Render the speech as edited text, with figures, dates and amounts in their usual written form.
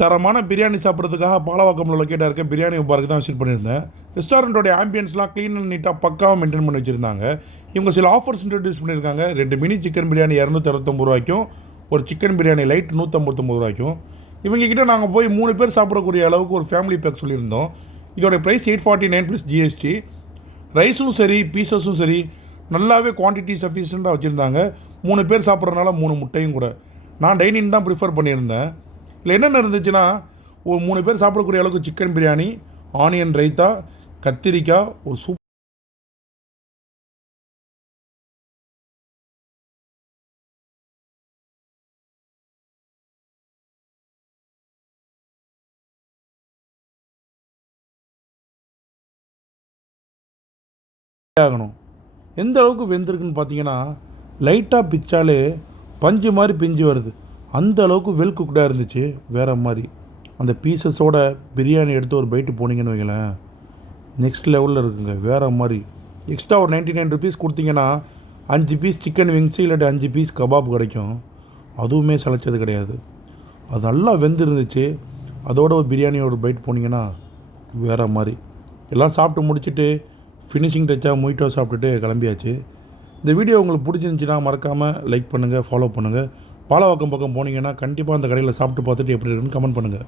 தரமான பிரியாணி சாப்பிட்றதுக்காக பாலவாக்கம்ல லொக்கேட்டாக இருக்க பிரியாணி பார்க்கு தான் விசிட் பண்ணியிருந்தேன். ரெஸ்டாரண்ட்டோடைய ஆம்பியன்ஸ்லாம் க்ளீன் அண்ட் நீட்டாக பக்காவாக மெயின்டைன் பண்ணி வச்சுருந்தாங்க. இவங்க சில ஆஃபர்ஸ் இன்ட்ரடியூஸ் பண்ணியிருக்காங்க. 2 மினி சிக்கன் பிரியாணி 269 ரூபாய்க்கும், ஒரு சிக்கன் பிரியாணி லைட் 159 ரூபாய்க்கும். இவங்ககிட்ட நாங்கள் போய் 3 பேர் சாப்பிடக்கூடிய அளவுக்கு ஒரு ஃபேமிலி பேக் சொல்லியிருந்தோம். இதோடைய ப்ரைஸ் 849 ப்ளஸ் ஜிஎஸ்டி. ரைஸும் சரி பீசஸும் சரி நல்லாவே குவான்டிட்டி சஃபிஷியண்ட்டாக வச்சுருந்தாங்க. 3 பேர் சாப்பிட்றதுனால 3 முட்டையும் கூட. நான் டைனிங் தான் ப்ரிஃபர் பண்ணியிருந்தேன். இதில் என்னென்ன இருந்துச்சுன்னா, ஒரு 3 பேர் சாப்பிடக்கூடிய அளவுக்கு சிக்கன் பிரியாணி, ஆனியன் ரைத்தா, கத்திரிக்காய், ஒரு சூப் ஆகணும். எந்த அளவுக்கு வெந்திருக்குன்னு பார்த்தீங்கன்னா, லைட்டாக பிச்சாலே பஞ்சு மாதிரி பிஞ்சு வருது. அந்த அளவுக்கு வெல் குக்டாக இருந்துச்சு. வேறு மாதிரி அந்த பீசஸோட பிரியாணி எடுத்து ஒரு பைட்டு போனீங்கன்னு வைங்களேன், நெக்ஸ்ட் லெவலில் இருக்குங்க. வேறு மாதிரி எக்ஸ்ட்ரா ஒரு 99 ருபீஸ் கொடுத்தீங்கன்னா 5 பீஸ் சிக்கன் விங்ஸு இல்லாட்டி 5 பீஸ் கபாப் கிடைக்கும். அதுவுமே சளைச்சது கிடையாது. அது நல்லா வெந்திருந்துச்சு. அதோட ஒரு பிரியாணி ஒரு பைட் போனீங்கன்னா வேறு மாதிரி. எல்லாம் சாப்பிட்டு முடிச்சுட்டு ஃபினிஷிங் டச்சாக மொய்ட்டோ சாப்பிட்டுட்டு கிளம்பியாச்சு. இந்த வீடியோ உங்களுக்கு பிடிச்சிருந்துச்சின்னா மறக்காமல் லைக் பண்ணுங்கள், ஃபாலோ பண்ணுங்கள். பாலவாக்கம் பக்கம் போனீங்கன்னா கண்டிப்பாக அந்த கடையில் சாப்பிட்டு பார்த்துட்டு எப்படி இருக்குன்னு கமெண்ட் பண்ணுங்கள்.